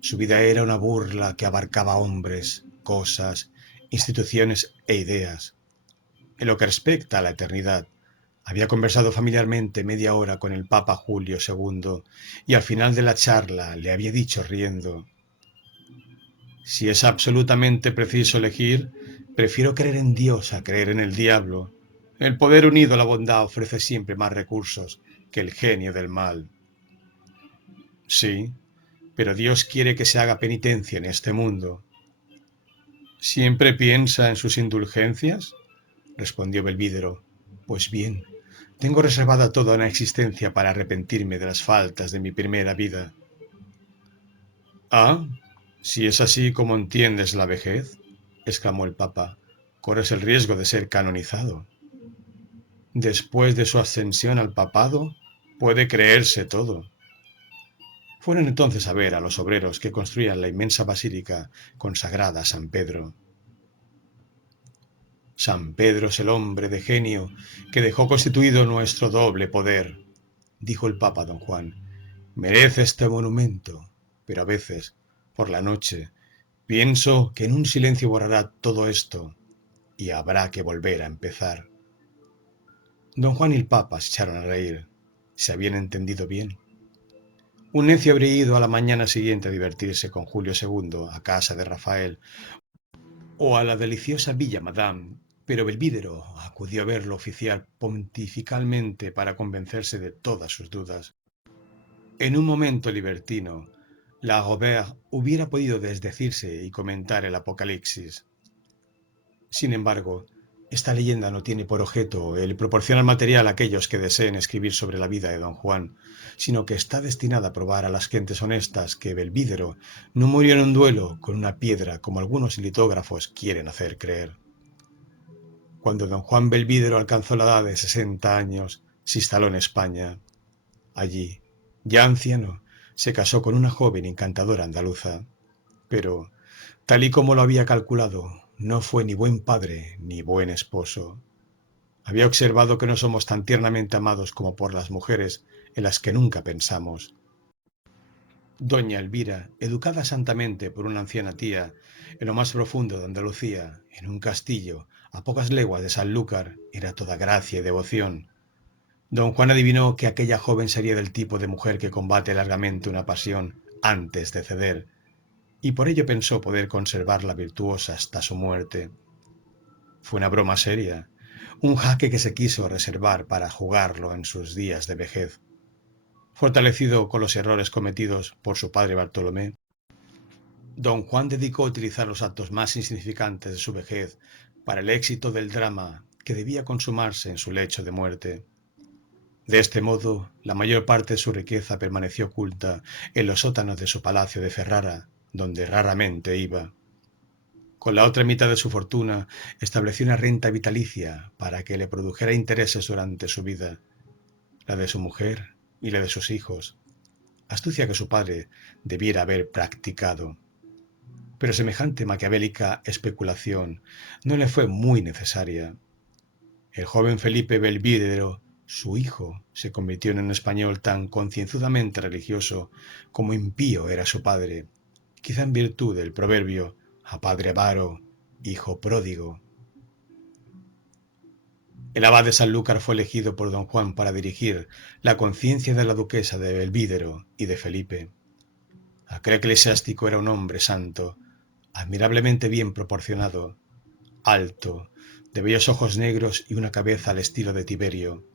Su vida era una burla que abarcaba hombres, cosas, instituciones e ideas. En lo que respecta a la eternidad, había conversado familiarmente media hora con el Papa Julio II y al final de la charla le había dicho riendo: si es absolutamente preciso elegir, prefiero creer en Dios a creer en el diablo. El poder unido a la bondad ofrece siempre más recursos que el genio del mal. Sí, pero Dios quiere que se haga penitencia en este mundo. ¿Siempre piensa en sus indulgencias?, respondió Belvídero. Pues bien, tengo reservada toda una existencia para arrepentirme de las faltas de mi primera vida. Ah, si es así como entiendes la vejez, exclamó el Papa, corres el riesgo de ser canonizado. Después de su ascensión al papado, puede creerse todo. Fueron entonces a ver a los obreros que construían la inmensa basílica consagrada a San Pedro. San Pedro es el hombre de genio que dejó constituido nuestro doble poder, dijo el Papa don Juan. Merece este monumento, pero a veces, por la noche, pienso que en un silencio borrará todo esto y habrá que volver a empezar. Don Juan y el Papa se echaron a reír. Se habían entendido bien. Un necio habría ido a la mañana siguiente a divertirse con Julio II a casa de Rafael o a la deliciosa Villa Madame, pero Belvídero acudió a verlo oficiar pontificalmente para convencerse de todas sus dudas. En un momento libertino, la Robert hubiera podido desdecirse y comentar el Apocalipsis. Sin embargo, esta leyenda no tiene por objeto el proporcionar material a aquellos que deseen escribir sobre la vida de don Juan, sino que está destinada a probar a las gentes honestas que Belvídero no murió en un duelo con una piedra como algunos litógrafos quieren hacer creer. Cuando don Juan Belvídero alcanzó la edad de 60 años, se instaló en España. Allí, ya anciano, se casó con una joven encantadora andaluza. Pero, tal y como lo había calculado, no fue ni buen padre ni buen esposo. Había observado que no somos tan tiernamente amados como por las mujeres en las que nunca pensamos. Doña Elvira, educada santamente por una anciana tía en lo más profundo de Andalucía, en un castillo a pocas leguas de Sanlúcar, era toda gracia y devoción. Don Juan adivinó que aquella joven sería del tipo de mujer que combate largamente una pasión antes de ceder, y por ello pensó poder conservarla virtuosa hasta su muerte. Fue una broma seria, un jaque que se quiso reservar para jugarlo en sus días de vejez. Fortalecido con los errores cometidos por su padre Bartolomé, don Juan dedicó a utilizar los actos más insignificantes de su vejez para el éxito del drama que debía consumarse en su lecho de muerte. De este modo, la mayor parte de su riqueza permaneció oculta en los sótanos de su palacio de Ferrara, donde raramente iba. Con la otra mitad de su fortuna estableció una renta vitalicia para que le produjera intereses durante su vida, la de su mujer y la de sus hijos, astucia que su padre debiera haber practicado. Pero semejante maquiavélica especulación no le fue muy necesaria. El joven Felipe Belvídero, su hijo, se convirtió en un español tan concienzudamente religioso como impío era su padre, quizá en virtud del proverbio a padre avaro, hijo pródigo. El abad de Sanlúcar fue elegido por don Juan para dirigir la conciencia de la duquesa de Belvídero y de Felipe. Aquel eclesiástico era un hombre santo, admirablemente bien proporcionado, alto, de bellos ojos negros y una cabeza al estilo de Tiberio,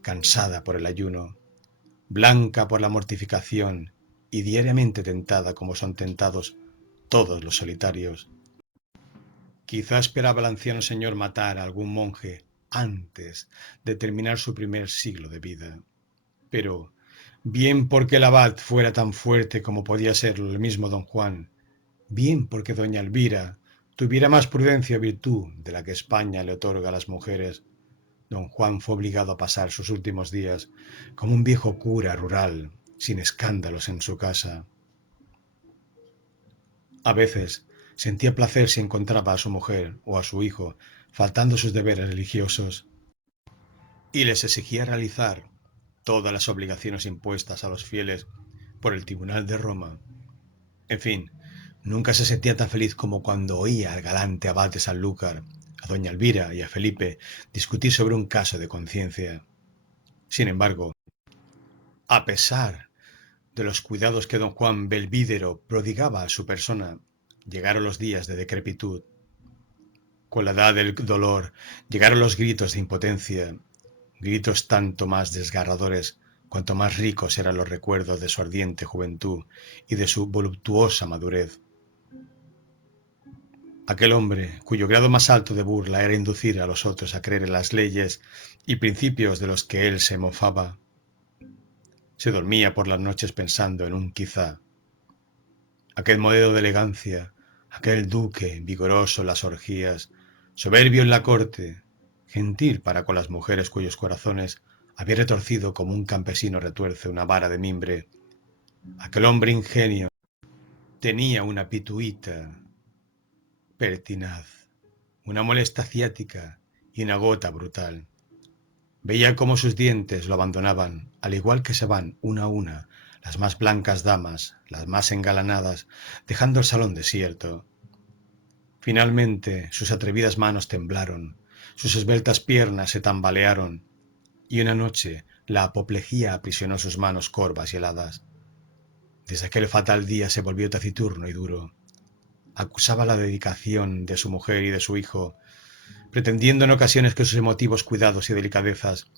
cansada por el ayuno, blanca por la mortificación y diariamente tentada como son tentados todos los solitarios. Quizá esperaba el anciano señor matar a algún monje antes de terminar su primer siglo de vida. Pero, bien porque el abad fuera tan fuerte como podía serlo el mismo don Juan, bien porque doña Elvira tuviera más prudencia o virtud de la que España le otorga a las mujeres, don Juan fue obligado a pasar sus últimos días como un viejo cura rural, sin escándalos en su casa. A veces sentía placer si encontraba a su mujer o a su hijo faltando sus deberes religiosos, y les exigía realizar todas las obligaciones impuestas a los fieles por el Tribunal de Roma. En fin, nunca se sentía tan feliz como cuando oía al galante abad de Sanlúcar, a doña Elvira y a Felipe discutir sobre un caso de conciencia. Sin embargo, a pesar de los cuidados que don Juan Belvídero prodigaba a su persona, llegaron los días de decrepitud. Con la edad del dolor llegaron los gritos de impotencia, gritos tanto más desgarradores cuanto más ricos eran los recuerdos de su ardiente juventud y de su voluptuosa madurez. Aquel hombre, cuyo grado más alto de burla era inducir a los otros a creer en las leyes y principios de los que él se mofaba, se dormía por las noches pensando en un quizá. Aquel modelo de elegancia, aquel duque vigoroso en las orgías, soberbio en la corte, gentil para con las mujeres cuyos corazones había retorcido como un campesino retuerce una vara de mimbre. Aquel hombre ingenio tenía una pituita pertinaz, una molesta ciática y una gota brutal. Veía cómo sus dientes lo abandonaban, al igual que se van una a una las más blancas damas, las más engalanadas, dejando el salón desierto. Finalmente sus atrevidas manos temblaron, sus esbeltas piernas se tambalearon, y una noche la apoplejía aprisionó sus manos corvas y heladas. Desde aquel fatal día se volvió taciturno y duro. Acusaba la dedicación de su mujer y de su hijo, pretendiendo en ocasiones que sus emotivos cuidados y delicadezas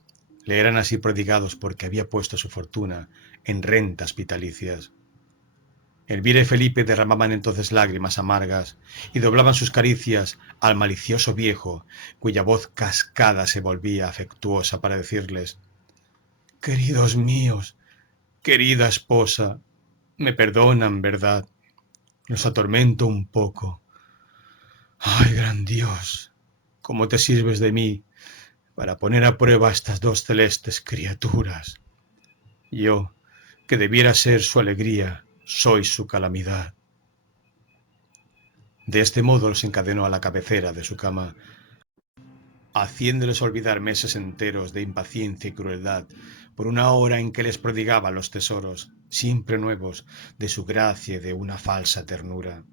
le eran así prodigados porque había puesto su fortuna en rentas vitalicias. Elvira y Felipe derramaban entonces lágrimas amargas y doblaban sus caricias al malicioso viejo, cuya voz cascada se volvía afectuosa para decirles: «Queridos míos, querida esposa, me perdonan, ¿verdad? Los atormento un poco. Ay, gran Dios, ¿cómo te sirves de mí para poner a prueba a estas dos celestes criaturas? Yo, que debiera ser su alegría, soy su calamidad». De este modo los encadenó a la cabecera de su cama, haciéndoles olvidar meses enteros de impaciencia y crueldad por una hora en que les prodigaba los tesoros, siempre nuevos, de su gracia y de una falsa ternura.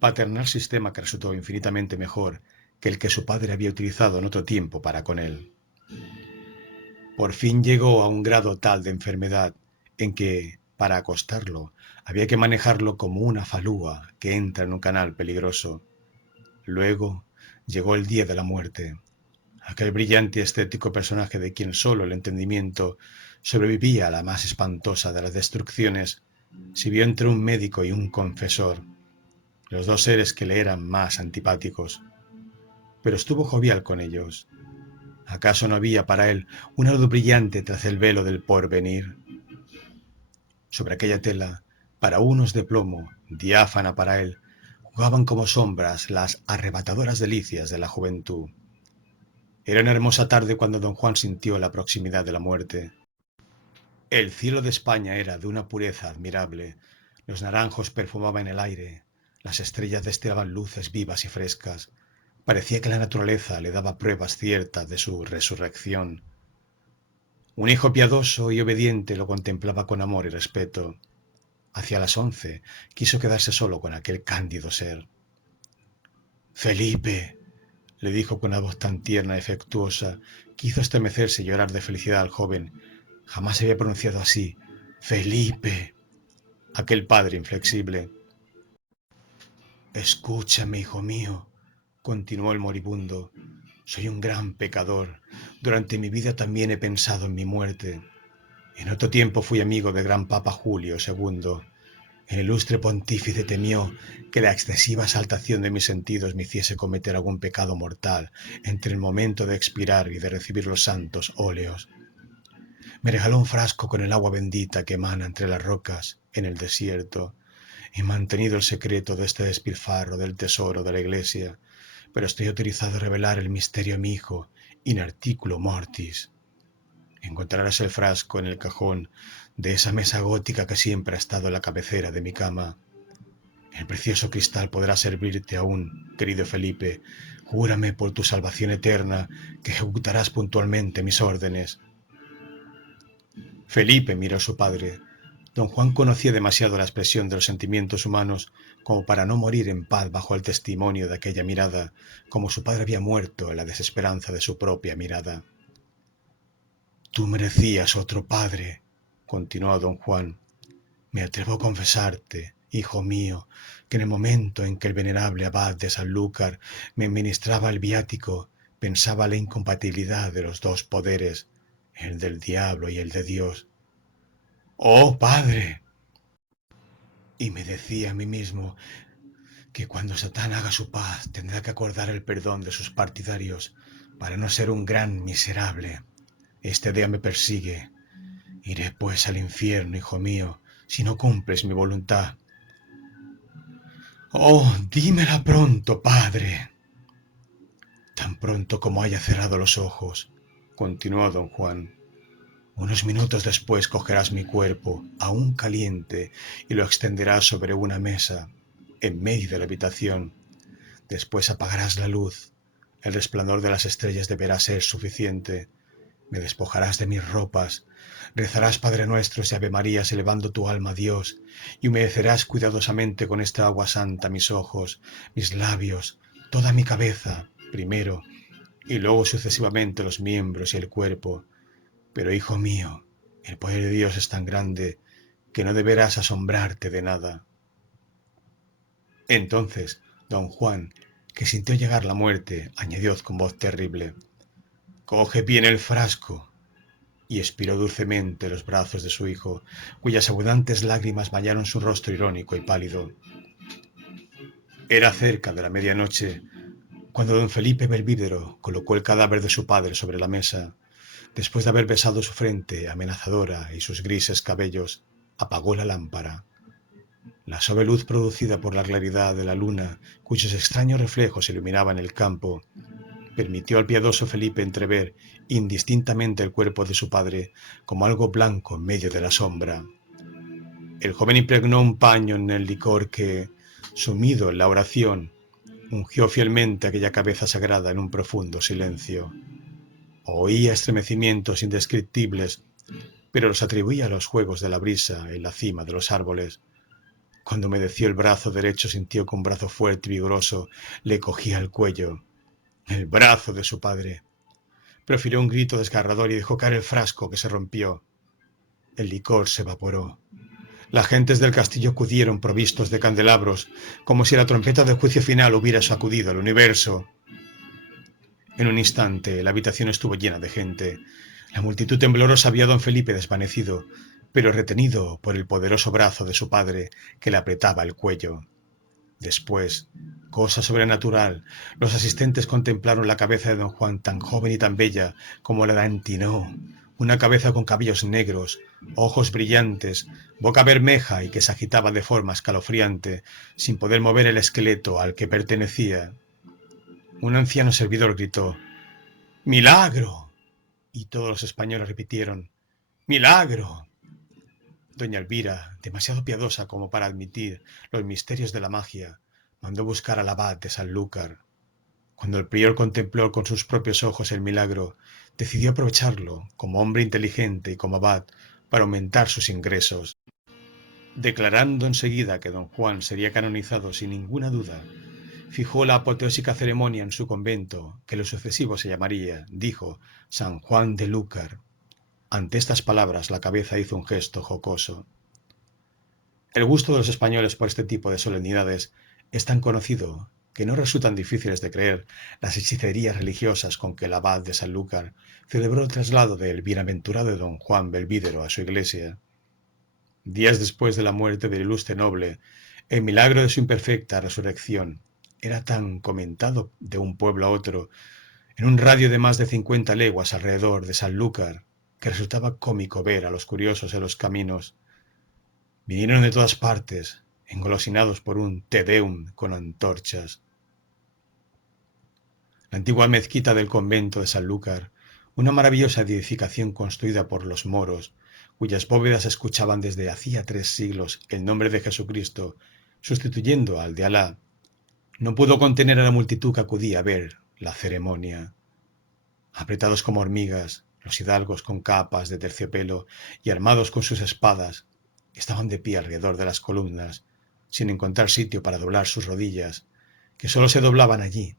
Paternal sistema que resultó infinitamente mejor que el que su padre había utilizado en otro tiempo para con él. Por fin llegó a un grado tal de enfermedad en que, para acostarlo, había que manejarlo como una falúa que entra en un canal peligroso. Luego llegó el día de la muerte. Aquel brillante y estético personaje de quien solo el entendimiento sobrevivía a la más espantosa de las destrucciones, se vio entre un médico y un confesor, los dos seres que le eran más antipáticos. Pero estuvo jovial con ellos. ¿Acaso no había para él una luz brillante tras el velo del porvenir? Sobre aquella tela, para unos de plomo, diáfana para él, jugaban como sombras las arrebatadoras delicias de la juventud. Era una hermosa tarde cuando don Juan sintió la proximidad de la muerte. El cielo de España era de una pureza admirable, los naranjos perfumaban el aire, las estrellas destellaban luces vivas y frescas. Parecía que la naturaleza le daba pruebas ciertas de su resurrección. Un hijo piadoso y obediente lo contemplaba con amor y respeto. Hacia las 11 quiso quedarse solo con aquel cándido ser. «Felipe», le dijo con una voz tan tierna y afectuosa que hizo estremecerse y llorar de felicidad al joven. Jamás se había pronunciado así. «Felipe». Aquel padre inflexible. «Escúchame, hijo mío», continuó el moribundo. «Soy un gran pecador. Durante mi vida también he pensado en mi muerte. En otro tiempo fui amigo del gran Papa Julio II. El ilustre pontífice temió que la excesiva exaltación de mis sentidos me hiciese cometer algún pecado mortal entre el momento de expirar y de recibir los santos óleos. Me regaló un frasco con el agua bendita que emana entre las rocas en el desierto. He mantenido el secreto de este despilfarro del tesoro de la Iglesia, pero estoy autorizado a revelar el misterio a mi hijo, in articulo mortis. Encontrarás el frasco en el cajón de esa mesa gótica que siempre ha estado en la cabecera de mi cama. El precioso cristal podrá servirte aún, querido Felipe, Júrame por tu salvación eterna que ejecutarás puntualmente mis órdenes. Felipe miró a su padre. Don Juan conocía demasiado la expresión de los sentimientos humanos como para no morir en paz bajo el testimonio de aquella mirada, como su padre había muerto en la desesperanza de su propia mirada. Tú merecías otro padre, continuó don Juan. Me atrevo a confesarte, hijo mío, que en el momento en que el venerable abad de Sanlúcar me ministraba el viático, pensaba la incompatibilidad de los dos poderes, el del diablo y el de Dios. ¡Oh, padre! Y me decía a mí mismo que cuando Satán haga su paz tendrá que acordar el perdón de sus partidarios para no ser un gran miserable. Este día me persigue. Iré pues al infierno, hijo mío, si no cumples mi voluntad. Oh, dímela pronto, padre. Tan pronto como haya cerrado los ojos, continuó don Juan. Unos minutos después cogerás mi cuerpo, aún caliente, y lo extenderás sobre una mesa, en medio de la habitación. Después apagarás la luz. El resplandor de las estrellas deberá ser suficiente. Me despojarás de mis ropas, rezarás Padre Nuestros y Ave Marías elevando tu alma a Dios, y humedecerás cuidadosamente con esta agua santa mis ojos, mis labios, toda mi cabeza, primero, y luego sucesivamente los miembros y el cuerpo. Pero, hijo mío, el poder de Dios es tan grande que no deberás asombrarte de nada. Entonces, don Juan, que sintió llegar la muerte, añadió con voz terrible: «Coge bien el frasco», y expiró dulcemente los brazos de su hijo, cuyas abundantes lágrimas bañaron su rostro irónico y pálido. Era cerca de la medianoche cuando don Felipe Belvídero colocó el cadáver de su padre sobre la mesa. Después de haber besado su frente amenazadora y sus grises cabellos, apagó la lámpara. La suave luz producida por la claridad de la luna, cuyos extraños reflejos iluminaban el campo, permitió al piadoso Felipe entrever indistintamente el cuerpo de su padre como algo blanco en medio de la sombra. El joven impregnó un paño en el licor que, sumido en la oración, ungió fielmente aquella cabeza sagrada en un profundo silencio. Oía estremecimientos indescriptibles, pero los atribuía a los juegos de la brisa en la cima de los árboles. Cuando humedeció el brazo derecho sintió que un brazo fuerte y vigoroso le cogía el cuello. El brazo de su padre. Profirió un grito desgarrador y dejó caer el frasco, que se rompió. El licor se evaporó. Las gentes del castillo acudieron provistos de candelabros, como si la trompeta del juicio final hubiera sacudido el universo. En un instante la habitación estuvo llena de gente. La multitud temblorosa vio a don Felipe desvanecido, pero retenido por el poderoso brazo de su padre, que le apretaba el cuello. Después, cosa sobrenatural, los asistentes contemplaron la cabeza de don Juan, tan joven y tan bella como la de Antinó, una cabeza con cabellos negros, ojos brillantes, boca bermeja y que se agitaba de forma escalofriante, sin poder mover el esqueleto al que pertenecía. Un anciano servidor gritó: «¡Milagro!», y todos los españoles repitieron: «¡Milagro!». Doña Elvira, demasiado piadosa como para admitir los misterios de la magia, mandó buscar al abad de Sanlúcar. Cuando el prior contempló con sus propios ojos el milagro, decidió aprovecharlo, como hombre inteligente y como abad, para aumentar sus ingresos. Declarando enseguida que don Juan sería canonizado sin ninguna duda, fijó la apoteósica ceremonia en su convento, que lo sucesivo se llamaría, dijo, San Juan de Lúcar. Ante estas palabras la cabeza hizo un gesto jocoso. El gusto de los españoles por este tipo de solemnidades es tan conocido que no resultan difíciles de creer las hechicerías religiosas con que el abad de Sanlúcar celebró el traslado del bienaventurado don Juan Belvídero a su iglesia. Días después de la muerte del ilustre noble, el milagro de su imperfecta resurrección era tan comentado de un pueblo a otro, en un radio de más de 50 leguas alrededor de Sanlúcar, que resultaba cómico ver a los curiosos en los caminos. Vinieron de todas partes, engolosinados por un Te Deum con antorchas. La antigua mezquita del convento de Sanlúcar, una maravillosa edificación construida por los moros, cuyas bóvedas escuchaban desde hacía 3 siglos el nombre de Jesucristo, sustituyendo al de Alá, No pudo contener a la multitud que acudía a ver la ceremonia. Apretados como hormigas, los hidalgos con capas de terciopelo y armados con sus espadas estaban de pie alrededor de las columnas, sin encontrar sitio para doblar sus rodillas, que sólo se doblaban allí.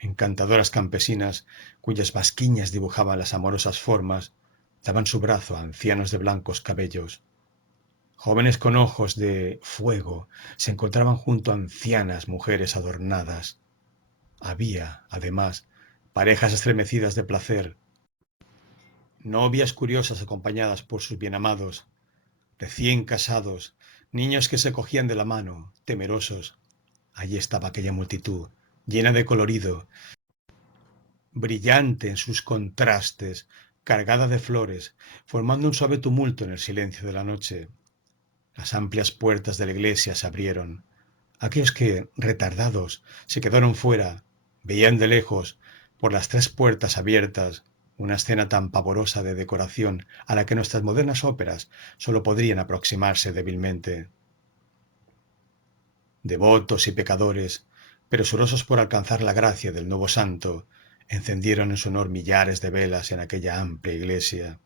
Encantadoras campesinas, cuyas basquiñas dibujaban las amorosas formas, daban su brazo a ancianos de blancos cabellos. Jóvenes con ojos de fuego se encontraban junto a ancianas mujeres adornadas. Había, además, parejas estremecidas de placer, novias curiosas acompañadas por sus bienamados, recién casados, niños que se cogían de la mano, temerosos. Allí estaba aquella multitud, llena de colorido, brillante en sus contrastes, cargada de flores, formando un suave tumulto en el silencio de la noche. Las amplias puertas de la iglesia se abrieron. Aquellos que, retardados, se quedaron fuera, veían de lejos, por las tres puertas abiertas, una escena tan pavorosa de decoración a la que nuestras modernas óperas sólo podrían aproximarse débilmente. Devotos y pecadores, presurosos por alcanzar la gracia del nuevo santo, encendieron en su honor millares de velas en aquella amplia iglesia,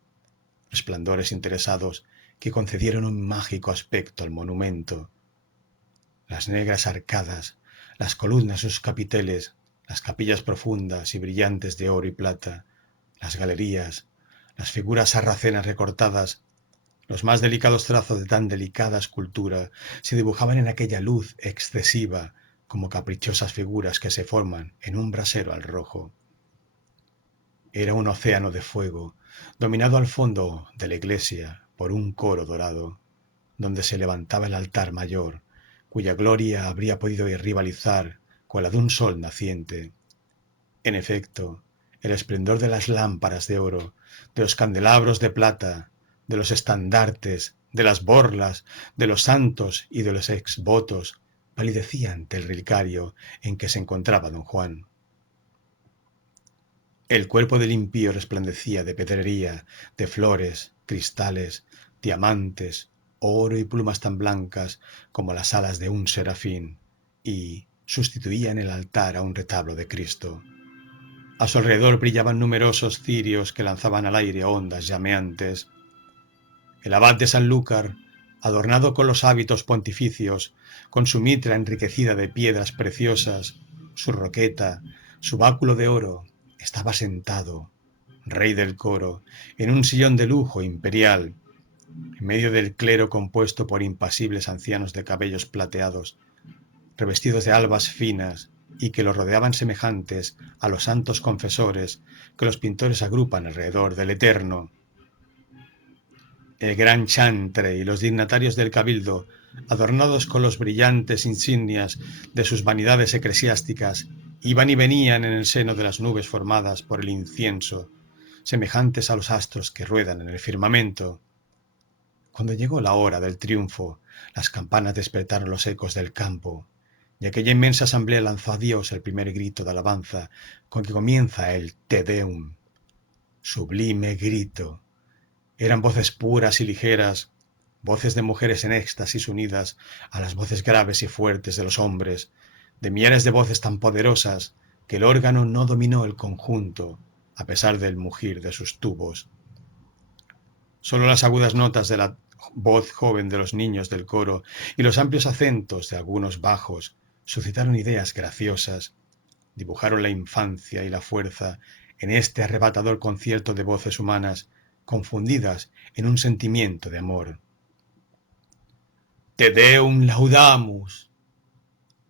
resplandores interesados que concedieron un mágico aspecto al monumento. Las negras arcadas, las columnas sus capiteles, las capillas profundas y brillantes de oro y plata, las galerías, las figuras sarracenas recortadas, los más delicados trazos de tan delicada escultura se dibujaban en aquella luz excesiva como caprichosas figuras que se forman en un brasero al rojo. Era un océano de fuego, dominado al fondo de la iglesia por un coro dorado, donde se levantaba el altar mayor, cuya gloria habría podido rivalizar con la de un sol naciente. En efecto, el esplendor de las lámparas de oro, de los candelabros de plata, de los estandartes, de las borlas, de los santos y de los exvotos, palidecía ante el relicario en que se encontraba don Juan. El cuerpo del impío resplandecía de pedrería, de flores, cristales, diamantes, oro y plumas tan blancas como las alas de un serafín, y sustituía en el altar a un retablo de Cristo. A su alrededor brillaban numerosos cirios que lanzaban al aire ondas llameantes. El abad de Sanlúcar, adornado con los hábitos pontificios, con su mitra enriquecida de piedras preciosas, su roqueta, su báculo de oro, estaba sentado, rey del coro, en un sillón de lujo imperial, en medio del clero compuesto por impasibles ancianos de cabellos plateados, revestidos de albas finas, y que lo rodeaban semejantes a los santos confesores que los pintores agrupan alrededor del Eterno. El gran chantre y los dignatarios del cabildo, adornados con los brillantes insignias de sus vanidades eclesiásticas, iban y venían en el seno de las nubes formadas por el incienso, semejantes a los astros que ruedan en el firmamento. Cuando llegó la hora del triunfo, las campanas despertaron los ecos del campo, y aquella inmensa asamblea lanzó a Dios el primer grito de alabanza con que comienza el Te Deum. Sublime grito. Eran voces puras y ligeras, voces de mujeres en éxtasis unidas a las voces graves y fuertes de los hombres, de millares de voces tan poderosas que el órgano no dominó el conjunto, a pesar del mugir de sus tubos. Solo las agudas notas de la voz joven de los niños del coro y los amplios acentos de algunos bajos suscitaron ideas graciosas, dibujaron la infancia y la fuerza en este arrebatador concierto de voces humanas confundidas en un sentimiento de amor. Te Deum laudamus.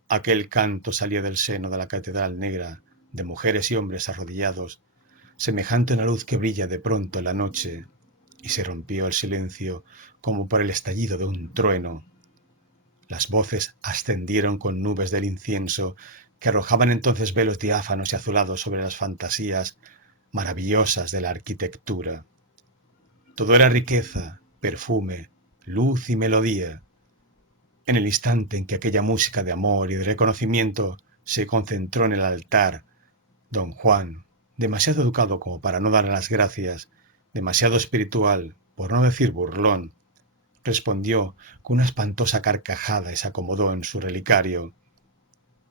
Aquel canto salía del seno de la catedral negra de mujeres y hombres arrodillados, semejante a una luz que brilla de pronto en la noche, y se rompió el silencio como por el estallido de un trueno. Las voces ascendieron con nubes del incienso que arrojaban entonces velos diáfanos y azulados sobre las fantasías maravillosas de la arquitectura. Todo era riqueza, perfume, luz y melodía. En el instante en que aquella música de amor y de reconocimiento se concentró en el altar, don Juan, demasiado educado como para no dar las gracias, demasiado espiritual, por no decir burlón, respondió con una espantosa carcajada y se acomodó en su relicario.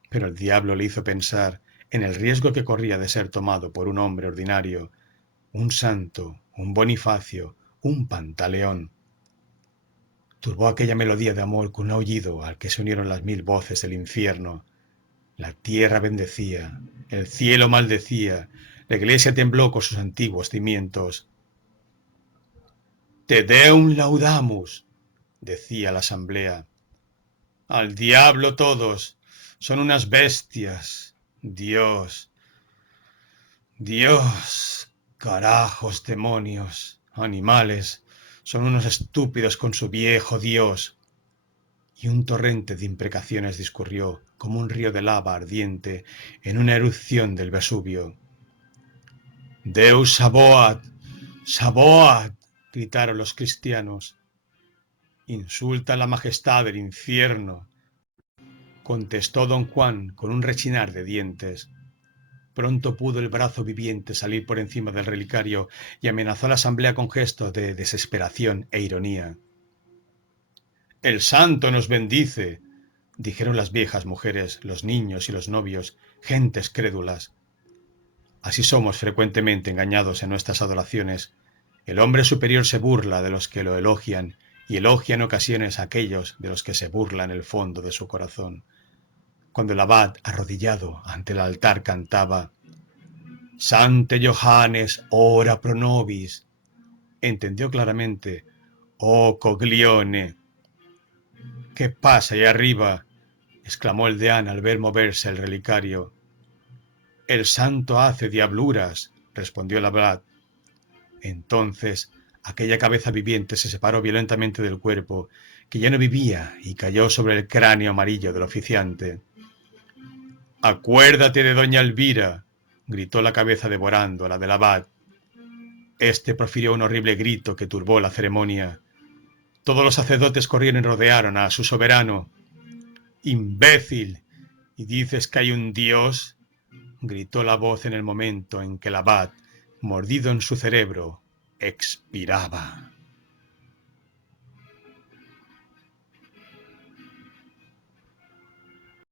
Pero el diablo le hizo pensar en el riesgo que corría de ser tomado por un hombre ordinario, un santo, un Bonifacio, un Pantaleón. Turbó aquella melodía de amor con un aullido al que se unieron las 1000 voces del infierno. La tierra bendecía, el cielo maldecía, la iglesia tembló con sus antiguos cimientos. Te Deum laudamus, decía la asamblea. Al diablo todos, son unas bestias. Dios, Dios, carajos, demonios, animales, son unos estúpidos con su viejo Dios. Y un torrente de imprecaciones discurrió como un río de lava ardiente en una erupción del Vesubio. Deus Sabaoth, Sabaoth, gritaron los cristianos. Insulta la majestad del infierno, contestó don Juan con un rechinar de dientes. Pronto pudo el brazo viviente salir por encima del relicario y amenazó a la asamblea con gestos de desesperación e ironía. El santo nos bendice, dijeron las viejas mujeres, los niños y los novios, gentes crédulas. Así somos frecuentemente engañados en nuestras adoraciones. El hombre superior se burla de los que lo elogian y elogia en ocasiones a aquellos de los que se burla en el fondo de su corazón. Cuando el abad, arrodillado ante el altar, cantaba Sante Johannes, ora pro nobis, entendió claramente, oh coglione. ¿Qué pasa ahí arriba? Exclamó el deán al ver moverse el relicario. El santo hace diabluras, respondió el abad. Entonces aquella cabeza viviente se separó violentamente del cuerpo, que ya no vivía, y cayó sobre el cráneo amarillo del oficiante. Acuérdate de doña Elvira, gritó la cabeza devorando a la del abad. Este profirió un horrible grito que turbó la ceremonia. Todos los sacerdotes corrieron y rodearon a su soberano. ¡Imbécil! ¿Y dices que hay un Dios? Gritó la voz en el momento en que el abad, mordido en su cerebro, expiraba.